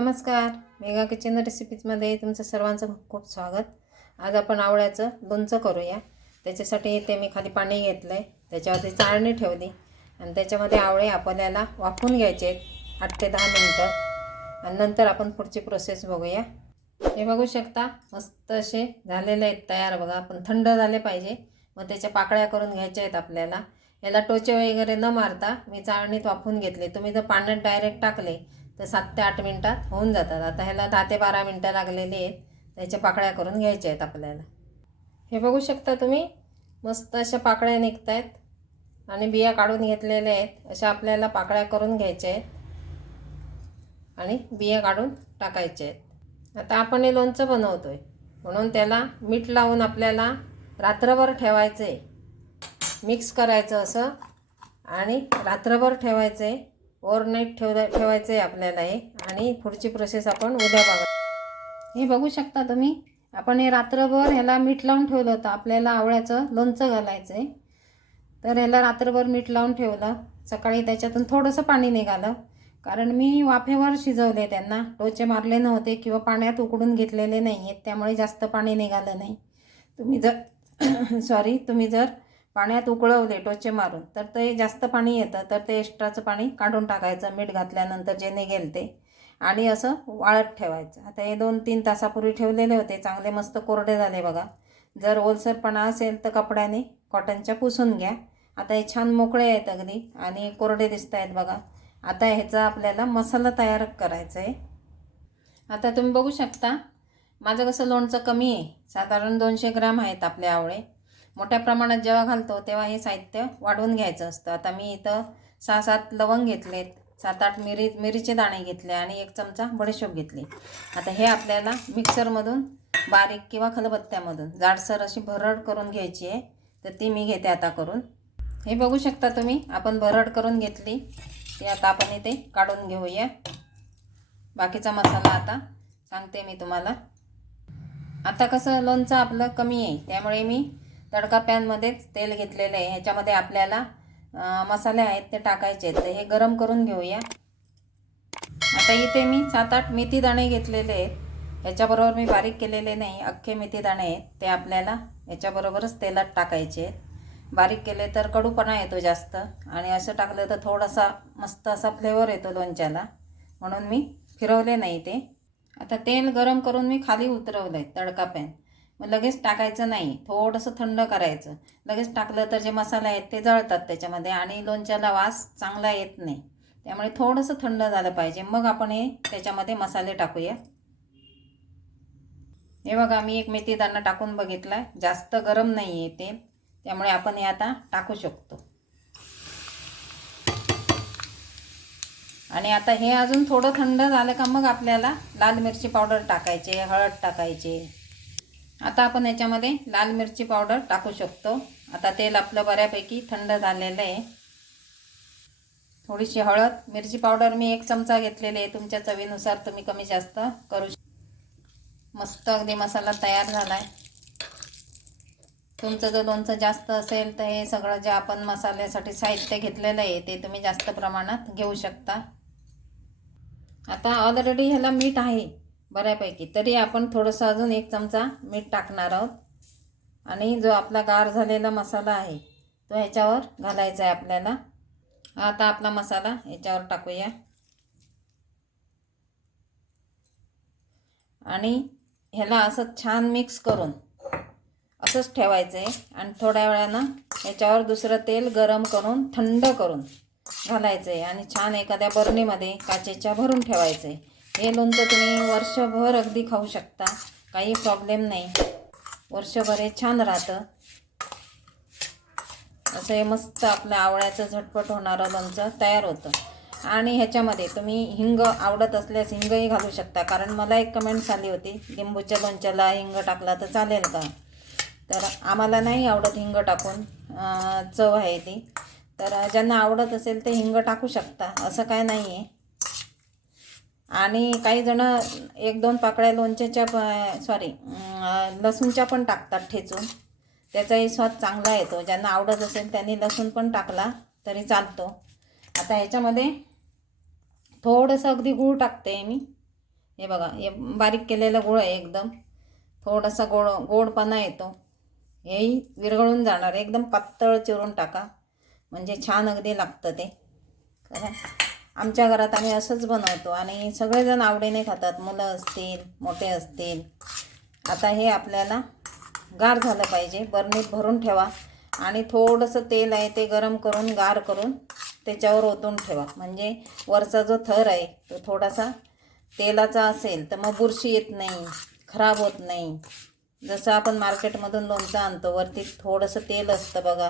नमस्कार. Mega kitchen रेसिपीजमध्ये तुमचं सर्वांचं खूप खूप स्वागत. आज आपण आवळ्याचं लोणचं करूया. त्याच्यासाठी ते मी खाली पाणी घेतलं आहे त्याच्यावरती चाळणी ठेवली. आणि त्याच्यामध्ये आवळे आपल्याला वाफून घ्यायचे आहेत. आठ ते दहा मिनटं. आणि नंतर आपण पुढची प्रोसेस बघूया. हे बघू शकता मस्त असे झालेले आहेत तयार. बघा पण थंड झाले पाहिजे. मग त्याच्या पाकळ्या करून घ्यायच्या आहेत आपल्याला. याला टोचे वगैरे न मारता मी चाळणीत वाफून घेतले. तुम्ही जर पाण्यात डायरेक्ट टाकले तर सात ते आठ मिनटात होऊन जातात. आता ह्याला दहा ते बारा मिनटं लागलेली आहेत. त्याच्या पाकळ्या करून घ्यायच्या आहेत आपल्याला. हे बघू शकता तुम्ही मस्त अशा पाकळ्या निघत आहेत आणि बिया काढून घेतलेल्या आहेत. अशा आपल्याला पाकळ्या करून घ्यायच्या आहेत. आणि बिया काढून टाकायचे आहेत. आता आपण हे लोणचं बनवतो आहे म्हणून त्याला मीठ लावून आपल्याला रात्रभर ठेवायचं आहे मिक्स करायचं असं आणि रात्रभर ठेवायचं आहे ओव्हरनाईट ठेव ठेवायचं आहे आपल्याला हे. आणि पुढची प्रोसेस आपण उद्या बघा. हे बघू शकता तुम्ही. आपण हे रात्रभर ह्याला मीठ लावून ठेवलं होतं. आपल्याला आवळ्याचं लोणचं घालायचं आहे तर ह्याला रात्रभर मीठ लावून ठेवलं. सकाळी त्याच्यातून थोडंसं पाणी निघालं. कारण मी वाफेवर शिजवले त्यांना. टोचे मारले नव्हते किंवा पाण्यात उकडून घेतलेले नाही आहेत त्यामुळे जास्त पाणी निघालं नाही. तुम्ही जर सॉरी तुम्ही जर पाण्यात उकळवले टोचे मारून. तर ते जास्त पाणी येतं तर ते एक्स्ट्राचं पाणी काढून टाकायचं मीठ घातल्यानंतर जे निघेल ते. आणि असं वाळत ठेवायचं. आता हे दोन तीन तासापूर्वी ठेवलेले होते चांगले मस्त कोरडे झाले बघा. जर ओलसरपणा असेल तर कपड्याने कॉटनच्या पुसून घ्या. आता हे छान मोकळे आहेत अगदी आणि कोरडे दिसत आहेत बघा. आता ह्याचा आपल्याला मसाला तयार करायचा आहे आता तुम्ही बघू शकता माझं कसं लोणचं कमी आहे. साधारण दोनशे ग्राम आहेत आपले आवळे. मोठ्या प्रमाणात जेव्हा घालतो तेव्हा हे साहित्य वाढवून घ्यायचं असतं. आता मी इथं सहा सात लवंग घेतलेत सात आठ मिरी मिरीचे दाणे घेतले आणि एक चमचा बडीशोप घेतली. आता हे आपल्याला मिक्सरमधून बारीक किंवा खलबत्त्यामधून जाडसर अशी भरड करून घ्यायची आहे तर ती मी घेते आता करून. हे बघू शकता तुम्ही आपण भरड करून घेतली. ती आता आपण इथे काढून घेऊया. बाकीचा मसाला आता सांगते मी तुम्हाला. आता कसं लोणचं आपलं कमी आहे त्यामुळे मी तडका पॅनमध्येच तेल घेतलेलं आहे. ह्याच्यामध्ये आपल्याला मसाले आहेत ते टाकायचे आहेत. तर हे गरम करून घेऊया. आता इथे मी सात आठ मेथी दाणे घेतलेले आहेत. ह्याच्याबरोबर मी बारीक केलेले नाही. अख्खे मेथी दाणे आहेत. ते आपल्याला याच्याबरोबरच तेलात टाकायचे आहेत. बारीक केले तर कडूपणा येतो जास्त. आणि असं टाकलं तर थोडासा मस्त असा फ्लेवर येतो लोणच्याला. म्हणून मी फिरवले नाही ते. आता तेल गरम करून मी खाली उतरवलं आहे तडका पॅन मग लगेच टाकायचं नाही. थोडंसं थंड करायचं. लगेच टाकलं तर जे मसाले आहेत ते जळतात त्याच्यामध्ये आणि लोणच्याला वास चांगला येत नाही. त्यामुळे थोडंसं थंड झालं पाहिजे. मग आपण हे त्याच्यामध्ये मसाले टाकूया. हे बघा मी एक मेथी दाणा टाकून बघितला जास्त गरम नाही आहे तेल त्यामुळे आपण हे आता टाकू शकतो. आणि आता हे अजून थोडं थंड झालं का मग आपल्याला लाल मिरची पावडर टाकायचे हळद टाकायचे. आता आपण याच्यामध्ये लाल मिरची पावडर टाकू शकतो. आता तेल आपलं बऱ्यापैकी थंड झालेलं आहे. थोडीशी हळद मिरची पावडर मी एक चमचा घेतलेली आहे. तुमच्या चवीनुसार तुम्ही कमी जास्त करू शक मस्त अगदी मसाला तयार झाला आहे तुमचं जर लोणचं जास्त असेल तर हे सगळं जे आपण मसाल्यासाठी साहित्य घेतलेलं आहे ते तुम्ही जास्त प्रमाणात घेऊ शकता. आता ऑलरेडी ह्याला मीठ आहे. बऱ्यापैकी. तरी आपण थोडंसं अजून एक चमचा मीठ टाकणार आहोत. आणि जो आपला गार झालेला मसाला आहे तो ह्याच्यावर घालायचा आहे आपल्याला. आता आपला मसाला याच्यावर टाकूया. आणि ह्याला असं छान मिक्स करून असंच ठेवायचं आहे. आणि थोड्या वेळानं ह्याच्यावर दुसरं तेल गरम करून थंड करून घालायचं आहे. आणि छान एखाद्या बरणीमध्ये काचेच्या भरून ठेवायचं आहे. हे लोणचं तुम्ही वर्षभर अगदी खाऊ शकता. काही प्रॉब्लेम नाही. वर्षभर हे छान राहतं. असं हे मस्त आपलं आवळ्याचं झटपट होणारं लोणचं तयार होतं. आणि ह्याच्यामध्ये तुम्ही हिंग आवडत असल्यास हिंगही घालू शकता. कारण मला एक कमेंट्स आली होती लिंबूच्या लोणच्याला हिंग टाकला तर चालेल का? तर आम्हाला नाही आवडत हिंग टाकून. चव आहे ती. तर ज्यांना आवडत असेल ते हिंग टाकू शकता. असं काय नाही आहे आणि काही जण एक दोन पाकळ्या लोणच्याच्या प सॉरी लसूणच्या पण टाकतात ठेचून. त्याचाही स्वाद चांगला येतो. ज्यांना आवडत असेल त्यांनी लसूण पण टाकला तरी चालतो. आता ह्याच्यामध्ये थोडंसं अगदी गूळ टाकते मी. हे बघा हे बारीक केलेलं गुळ आहे एकदम. थोडासा गोड गोडपणा येतो. हेही विरघळून जाणार. एकदम पातळ चिरून टाका. म्हणजे छान अगदी लागतं ते. कारण आमच्या घरात आम्ही असंच बनवतो आणि सगळेजण आवडीने खातात. मुलं असतील मोठे असतील. आता हे आपल्याला गार झालं पाहिजे. बरणीत भरून ठेवा आणि थोडंसं तेल आहे ते गरम करून गार करून त्याच्यावर ओतून ठेवा. म्हणजे वरचा जो थर आहे तो थोडासा तेलाचा असेल तर मग बुरशी येत नाही खराब होत नाही. जसं आपण मार्केटमधून लोणचं आणतो वरती थोडंसं तेल असतं बघा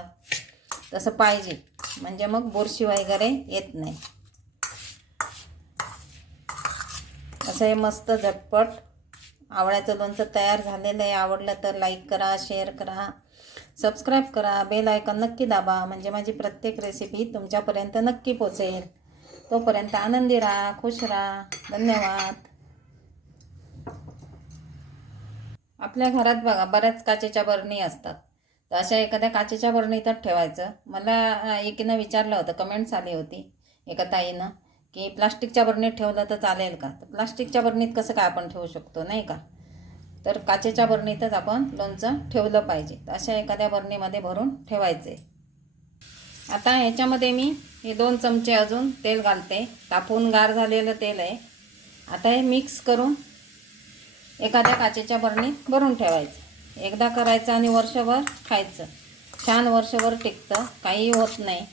तसं पाहिजे. म्हणजे मग बुरशी वगैरे येत नाही. असं हे मस्त झटपट. आवळ्याचं लोणचं तयार झालेलं आहे. आवडलं तर लाईक करा शेअर करा. सबस्क्राईब करा. बेल आयकॉन नक्की दाबा. म्हणजे माझी प्रत्येक रेसिपी तुमच्यापर्यंत नक्की पोचेल. तोपर्यंत आनंदी राहा खुश राहा. धन्यवाद. आपल्या घरात बघा बऱ्याच काचेच्या बरणी असतात. तर अशा एखाद्या काचेच्या बरणीतच ठेवायचं. मला एकीनं विचारलं होतं. कमेंट्स आली होती. एका ताईनं. की प्लास्टिकच्या बरणीत ठेवलं तर चालेल का? तर प्लास्टिकच्या बरणीत कसं काय आपण ठेवू शकतो नाही का? तर काचेच्या बरणीतच आपण लोणचं ठेवलं पाहिजे. तर अशा एखाद्या बरणीमध्ये भरून ठेवायचे. आता ह्याच्यामध्ये मी हे दोन चमचे अजून तेल घालते. तापून गार झालेलं तेल आहे. आता हे मिक्स करून एखाद्या काचेच्या बरणीत भरून ठेवायचं. एकदा करायचं आणि वर्षभर खायचं. छान वर्षभर टिकतं. काही होत नाही.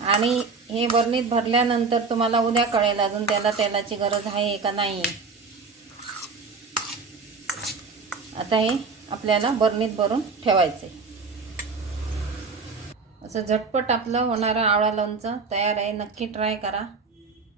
आणि हे बरणीत भरल्यानंतर तुम्हाला उद्या कळेल अजून त्याला तेलाची गरज आहे का नाही. आता हे आपल्याला बरणीत भरून ठेवायचं. आहे असं झटपट आपलं होणारं आवळा लोणचं तयार आहे. नक्की ट्राय करा.